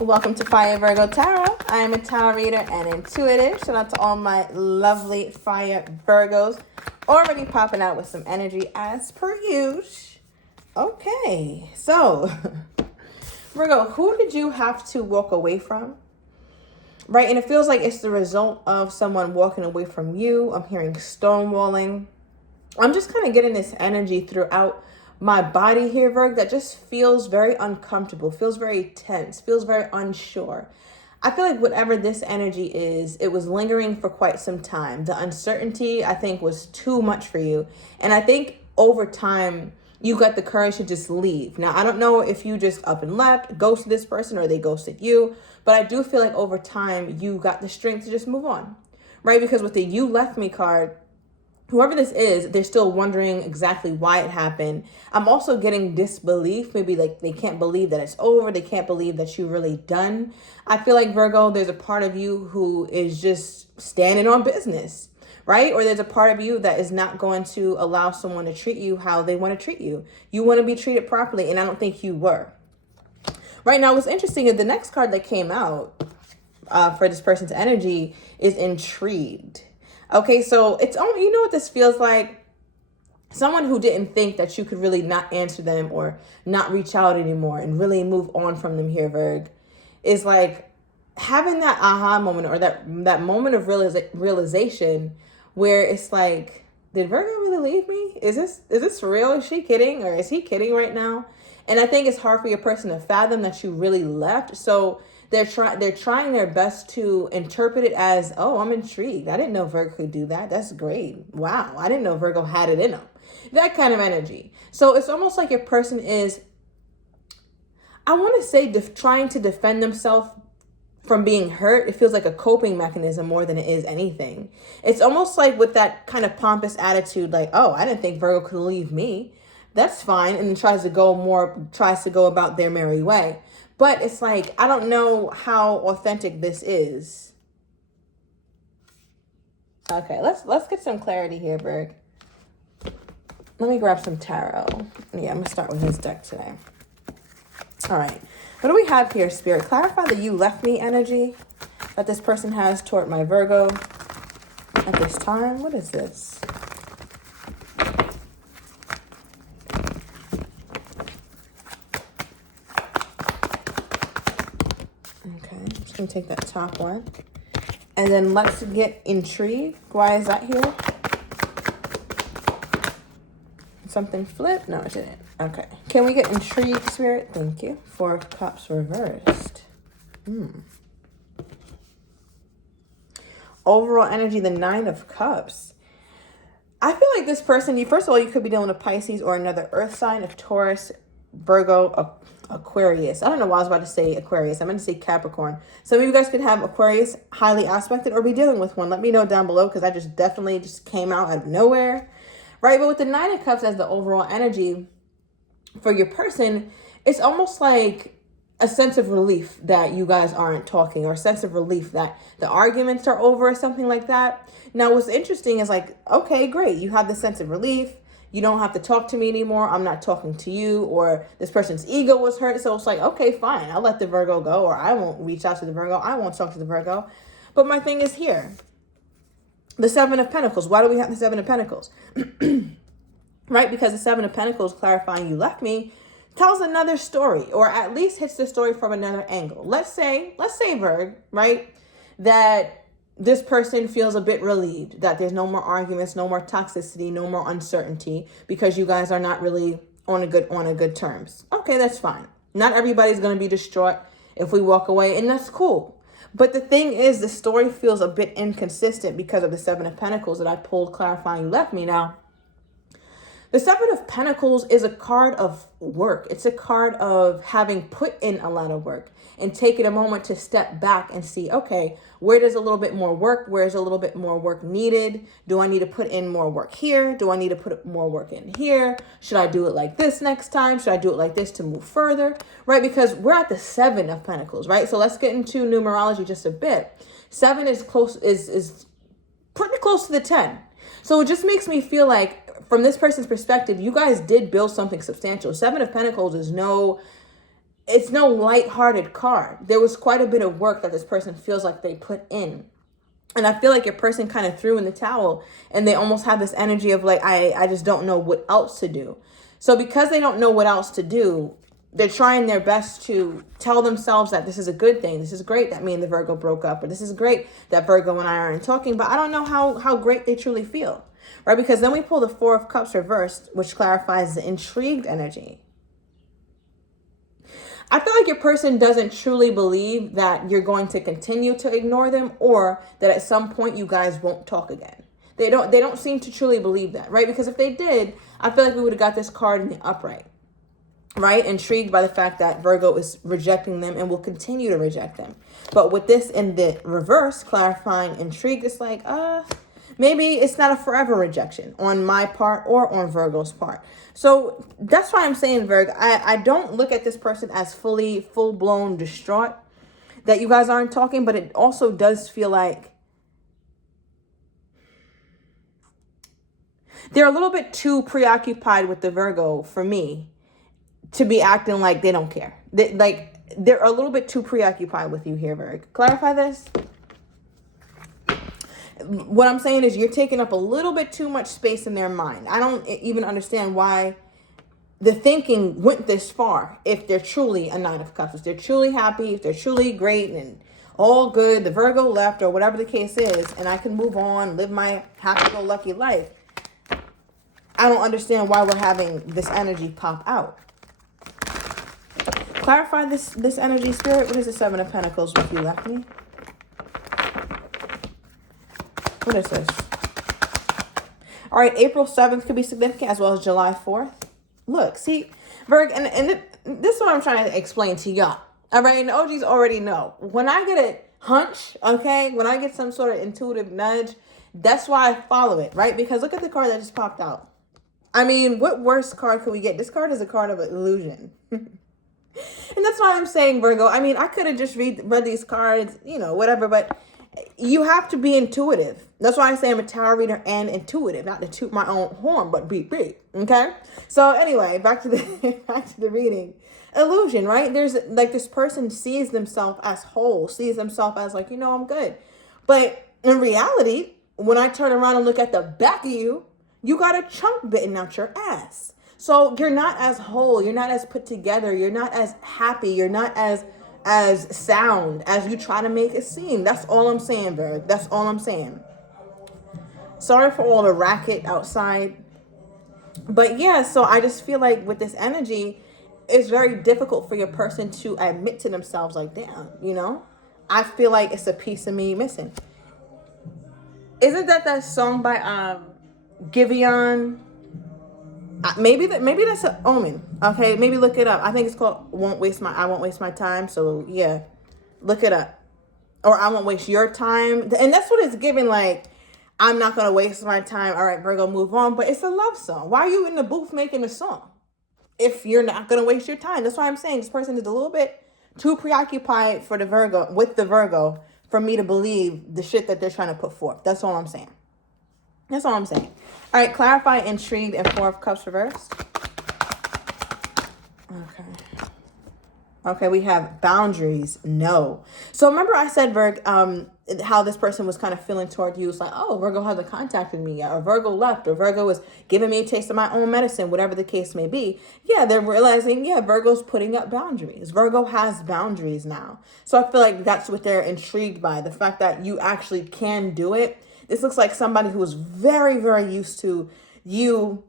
Welcome to Fire Virgo Tarot. I am a tarot reader and intuitive. Shout out to all my lovely Fire Virgos already popping out with some energy as per usual. Okay, so Virgo, who did you have to walk away from? Right, and it feels like it's the result of someone walking away from you. I'm hearing stonewalling. I'm just kind of getting this energy throughout my body here, Virg, that just feels very uncomfortable, feels very tense, feels very unsure. I feel like whatever this energy is, it was lingering for quite some time. The uncertainty, I think, was too much for you. And I think over time, you got the courage to just leave. Now, I don't know if you just up and left, ghosted this person, or they ghosted you. But I do feel like over time, you got the strength to just move on. Right? Because with the You Left Me card, whoever this is, they're still wondering exactly why it happened. I'm also getting disbelief. Maybe like they can't believe that it's over. They can't believe that you're really done. I feel like, Virgo, there's a part of you who is just standing on business, right? Or there's a part of you that is not going to allow someone to treat you how they want to treat you. You want to be treated properly, and I don't think you were. Right now, what's interesting is the next card that came out for this person's energy is Intrigued. Okay, so it's only, you know what this feels like? Someone who didn't think that you could really not answer them or not reach out anymore and really move on from them here, Virg, is like having that aha moment or that moment of realization where it's like, did Virgo really leave me? Is this for real? Is she kidding, or is he kidding right now? And I think it's hard for your person to fathom that you really left. So they're trying their best to interpret it as, oh, I'm intrigued. I didn't know Virgo could do that. That's great. Wow. I didn't know Virgo had it in them. That kind of energy. So it's almost like your person is, I want to say, trying to defend themselves from being hurt. It feels like a coping mechanism more than it is anything. It's almost like with that kind of pompous attitude, like, oh, I didn't think Virgo could leave me. That's fine. And then tries to go about their merry way. But it's like, I don't know how authentic this is. Okay, let's get some clarity here, Berg. Let me grab some tarot. Yeah, I'm going to start with this deck today. All right. What do we have here, Spirit? Clarify the You Left Me energy that this person has toward my Virgo at this time. What is this? Take that top one, and then let's get Intrigued. Why is that here? Something flipped? No, it didn't. Okay, can we get Intrigued, Spirit? Thank you. 4 of Cups reversed. Overall energy, the 9 of Cups. I feel like this person, first of all, you could be dealing with Pisces or another earth sign, of Taurus, Virgo, Aquarius. I don't know why I was about to say Aquarius. I meant to say Capricorn. Some of you guys could have Aquarius highly aspected or be dealing with one. Let me know down below, because I definitely came out of nowhere. Right? But with the 9 of Cups as the overall energy for your person, it's almost like a sense of relief that you guys aren't talking, or a sense of relief that the arguments are over or something like that. Now, what's interesting is like, okay, great. You have the sense of relief. You don't have to talk to me anymore. I'm not talking to you, or this person's ego was hurt. So it's like, okay, fine. I'll let the Virgo go, or I won't reach out to the Virgo. I won't talk to the Virgo. But my thing is here, the 7 of Pentacles. Why do we have the 7 of Pentacles? Right? Because the 7 of Pentacles, clarifying You Left Me, tells another story, or at least hits the story from another angle. Let's say, Virg, right, that this person feels a bit relieved that there's no more arguments, no more toxicity, no more uncertainty, because you guys are not really on a good terms. Okay, that's fine. Not everybody's going to be distraught if we walk away, and that's cool. But the thing is, the story feels a bit inconsistent because of the 7 of Pentacles that I pulled, clarifying You Left Me. Now, the 7 of Pentacles is a card of work. It's a card of having put in a lot of work and taking a moment to step back and see, okay, where does a little bit more work? Where's a little bit more work needed? Do I need to put in more work here? Do I need to put more work in here? Should I do it like this next time? Should I do it like this to move further? Right? Because we're at the 7 of Pentacles, right? So let's get into numerology just a bit. 7 is pretty close to the 10. So it just makes me feel like, from this person's perspective, you guys did build something substantial. 7 of Pentacles is it's no lighthearted card. There was quite a bit of work that this person feels like they put in. And I feel like your person kind of threw in the towel, and they almost have this energy of like, I just don't know what else to do. So because they don't know what else to do, they're trying their best to tell themselves that this is a good thing. This is great that me and the Virgo broke up, or this is great that Virgo and I aren't talking, but I don't know how great they truly feel, right? Because then we pull the Four of Cups reversed, which clarifies the intrigued energy. I feel like your person doesn't truly believe that you're going to continue to ignore them, or that at some point you guys won't talk again. They don't seem to truly believe that, right? Because if they did, I feel like we would have got this card in the upright, right? Intrigued by the fact that Virgo is rejecting them and will continue to reject them. But with this in the reverse, clarifying intrigue, it's like, maybe it's not a forever rejection on my part or on Virgo's part. So that's why I'm saying, Virgo, I don't look at this person as full-blown distraught that you guys aren't talking, but it also does feel like they're a little bit too preoccupied with the Virgo for me to be acting like they don't care. They're a little bit too preoccupied with you here, Virgo. Clarify this. What I'm saying is you're taking up a little bit too much space in their mind. I don't even understand why the thinking went this far if they're truly a Nine of Cups. If they're truly happy, if they're truly great and all good, the Virgo left or whatever the case is, and I can move on, live my happy-go-lucky life. I don't understand why we're having this energy pop out. Clarify this energy, Spirit. What is the Seven of Pentacles with you left me? What is this? All right, April 7th could be significant, as well as July 4th. Look, see, Virg, and this is what I'm trying to explain to y'all. All right, and the OGs already know. When I get a hunch, okay, when I get some sort of intuitive nudge, that's why I follow it, right? Because look at the card that just popped out. I mean, what worse card could we get? This card is a card of illusion. And that's why I'm saying, Virgo, I mean, I could have just read these cards, you know, whatever, but you have to be intuitive. That's why I say I'm a tarot reader and intuitive, not to toot my own horn, but beep beep. Okay. So anyway, back to the reading. Illusion, right? There's like this person sees themselves as whole, sees themselves as like, you know, I'm good. But in reality, when I turn around and look at the back of you, you got a chunk bitten out your ass. So you're not as whole, you're not as put together, you're not as happy, you're not as sound as you try to make it seem. That's all I'm saying, Virg. That's all I'm saying. Sorry for all the racket outside. But yeah, so I just feel like with this energy, it's very difficult for your person to admit to themselves like, damn, you know, I feel like it's a piece of me missing. Isn't that song by Giveon? Maybe that's an omen. Okay, maybe look it up. I think it's called I Won't Waste My Time. So yeah, look it up. Or I Won't Waste Your Time. And that's what it's giving, like, I'm not gonna waste my time. All right, Virgo, move on. But it's a love song. Why are you in the booth making a song if you're not gonna waste your time? That's why I'm saying this person is a little bit too preoccupied with the Virgo for me to believe the shit that they're trying to put forth. That's all I'm saying. That's all I'm saying. All right, clarify, intrigued, and Four of Cups reversed. Okay, we have boundaries. No. So remember I said, Virg, how this person was kind of feeling toward you. It's like, oh, Virgo hasn't contacted me yet, or Virgo left, or Virgo is giving me a taste of my own medicine, whatever the case may be. Yeah, they're realizing, yeah, Virgo's putting up boundaries. Virgo has boundaries now. So I feel like that's what they're intrigued by, the fact that you actually can do it. This looks like somebody who is very, very used to you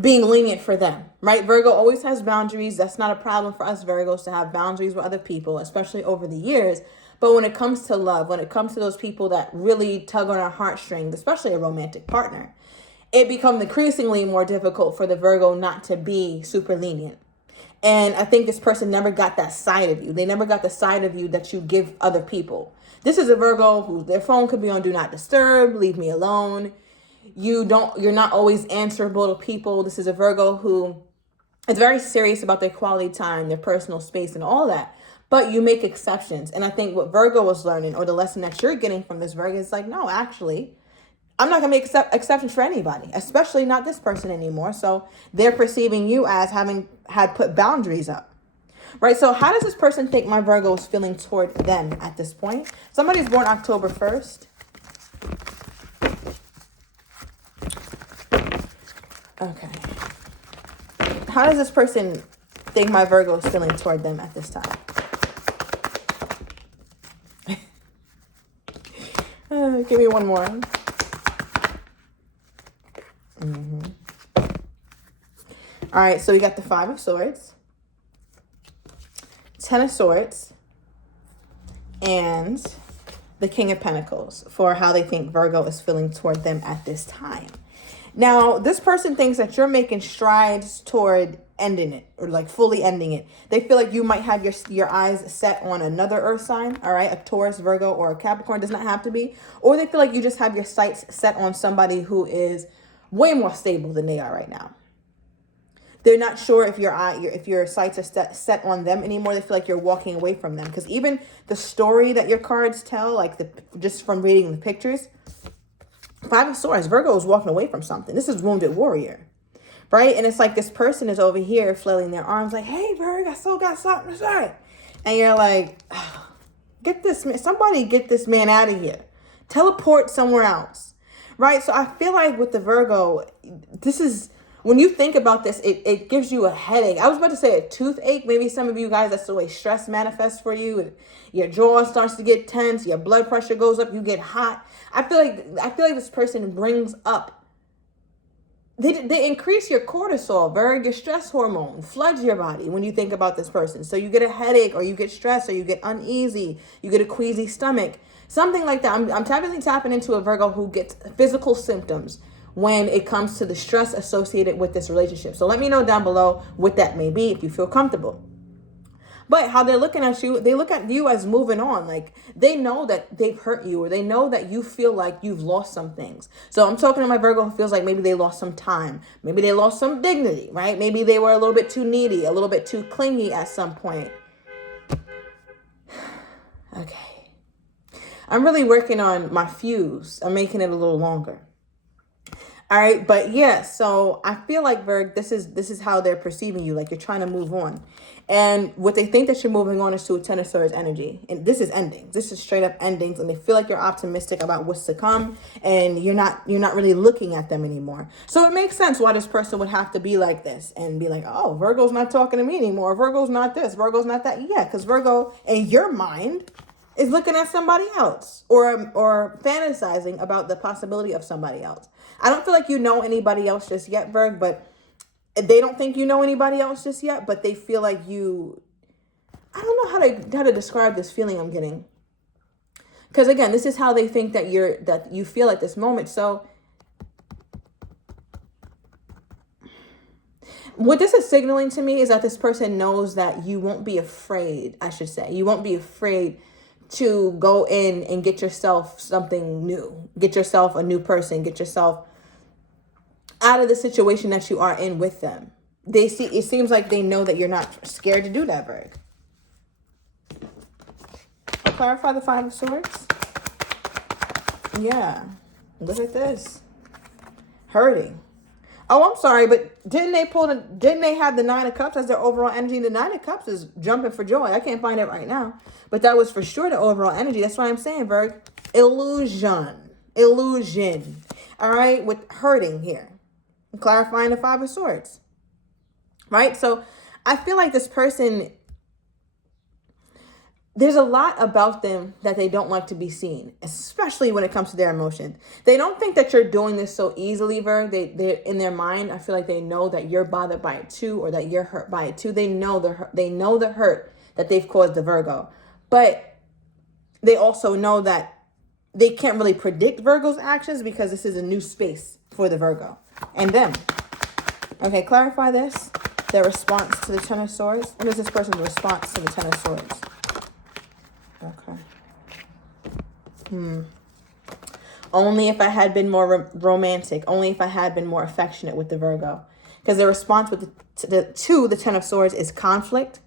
being lenient for them, right? Virgo always has boundaries. That's not a problem for us Virgos to have boundaries with other people, especially over the years. But when it comes to love, when it comes to those people that really tug on our heartstrings, especially a romantic partner, it becomes increasingly more difficult for the Virgo not to be super lenient. And I think this person never got that side of you. They never got the side of you that you give other people. This is a Virgo who their phone could be on Do Not Disturb, leave me alone. You're not always answerable to people. This is a Virgo who is very serious about their quality time, their personal space, and all that. But you make exceptions. And I think what Virgo was learning, or the lesson that you're getting from this Virgo, is like, no, actually, I'm not going to make exceptions for anybody, especially not this person anymore. So they're perceiving you as having had put boundaries up. right? So how does this person think my Virgo is feeling toward them at this point? Somebody's born October 1st. Okay. How does this person think my Virgo is feeling toward them at this time? Give me one more. All right, so we got the 5 of Swords, 10 of Swords, and the King of Pentacles for how they think Virgo is feeling toward them at this time. Now, this person thinks that you're making strides toward ending it, or like fully ending it. They feel like you might have your eyes set on another earth sign, all right? A Taurus, Virgo, or a Capricorn, does not have to be. Or they feel like you just have your sights set on somebody who is way more stable than they are right now. They're not sure if your sights are set on them anymore. They feel like you're walking away from them. Because even the story that your cards tell, like just from reading the pictures, 5 of Swords, Virgo is walking away from something. This is Wounded Warrior, right? And it's like this person is over here flailing their arms like, hey, Virgo, I still got something to say. And you're like, oh, somebody get this man out of here. Teleport somewhere else, right? So I feel like with the Virgo, this is... When you think about this, it gives you a headache. I was about to say a toothache. Maybe some of you guys, that's the way stress manifests for you. Your jaw starts to get tense. Your blood pressure goes up. You get hot. I feel like this person brings up. They increase your cortisol, your stress hormone, floods your body when you think about this person. So you get a headache, or you get stressed, or you get uneasy. You get a queasy stomach. Something like that. I'm definitely tapping into a Virgo who gets physical symptoms when it comes to the stress associated with this relationship. So let me know down below what that may be if you feel comfortable. But how they're looking at you, they look at you as moving on. Like they know that they've hurt you, or they know that you feel like you've lost some things. So I'm talking to my Virgo who feels like maybe they lost some time. Maybe they lost some dignity, right? Maybe they were a little bit too needy, a little bit too clingy at some point. Okay. I'm really working on my fuse. I'm making it a little longer. All right. But yeah, so I feel like Virg, this is how they're perceiving you. Like you're trying to move on. And what they think that you're moving on is to a 10 of Swords energy. And this is endings. This is straight up endings. And they feel like you're optimistic about what's to come. And you're not really looking at them anymore. So it makes sense why this person would have to be like this and be like, oh, Virgo's not talking to me anymore. Virgo's not this. Virgo's not that. Yeah, because Virgo in your mind is looking at somebody else or fantasizing about the possibility of somebody else. I don't feel like you know anybody else just yet, Virg, but they don't think you know anybody else just yet, but they feel like you... I don't know how to describe this feeling I'm getting. Because again, this is how they think that you feel at this moment. So what this is signaling to me is that this person knows that you won't be afraid, I should say. You won't be afraid to go in and get yourself something new. Get yourself a new person. Get yourself out of the situation that you are in with them. It seems like they know that you're not scared to do that, Virg. I'll clarify the 5 of Swords. Yeah. Look at this. Hurting. Oh, I'm sorry, but didn't they have the 9 of Cups as their overall energy? The 9 of Cups is jumping for joy. I can't find it right now. But that was for sure the overall energy. That's why I'm saying, Virg. Illusion. All right? With hurting here. I'm clarifying the 5 of Swords. Right? So I feel like this person... There's a lot about them that they don't like to be seen, especially when it comes to their emotions. They don't think that you're doing this so easily, Virg. They're in their mind, I feel like they know that you're bothered by it too, or that you're hurt by it too. They know the hurt that they've caused the Virgo. But they also know that they can't really predict Virgo's actions because this is a new space for the Virgo and them. Okay, clarify this. Their response to the 10 of Swords. What is this person's response to the 10 of Swords? Okay. Only if I had been more romantic. Only if I had been more affectionate with the Virgo. Because the response to the 10 of Swords is conflict.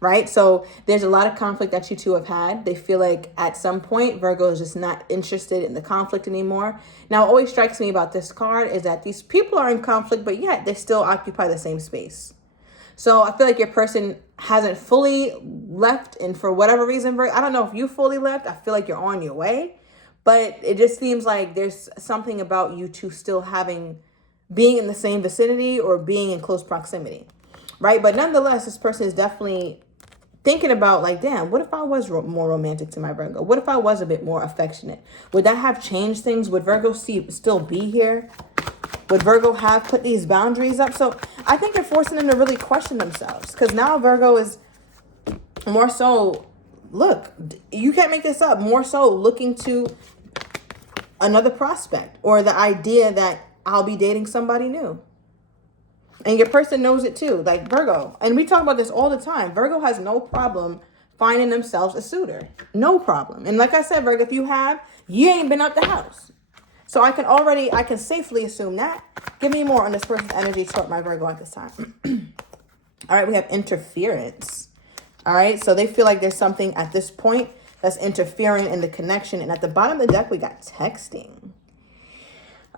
Right? So there's a lot of conflict that you two have had. They feel like at some point Virgo is just not interested in the conflict anymore. Now, what always strikes me about this card is that these people are in conflict, but yet they still occupy the same space. So I feel like your person hasn't fully left, and for whatever reason, I don't know if you fully left. I feel like you're on your way, but it just seems like there's something about you two still being in the same vicinity or being in close proximity, right? But nonetheless, this person is definitely thinking about like, damn, what if I was more romantic to my Virgo? What if I was a bit more affectionate? Would that have changed things? Would Virgo still be here? Would Virgo have put these boundaries up? So I think you're forcing them to really question themselves, because now Virgo is more so, look, you can't make this up, more so looking to another prospect or the idea that I'll be dating somebody new. And your person knows it too, like Virgo. And we talk about this all the time. Virgo has no problem finding themselves a suitor. No problem. And like I said, Virgo, if you ain't been out the house. So I can safely assume that. Give me more on this person's energy toward my Virgo at this time. All right, we have interference. All right, so they feel like there's something at this point that's interfering in the connection. And at the bottom of the deck, we got texting.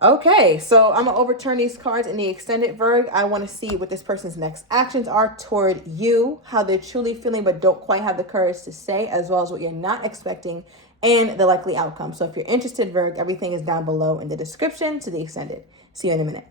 Okay, so I'm going to overturn these cards in the extended Virg. I want to see what this person's next actions are toward you, how they're truly feeling but don't quite have the courage to say, as well as what you're not expecting and the likely outcome. So if you're interested, Virg, everything is down below in the description to the extended. See you in a minute.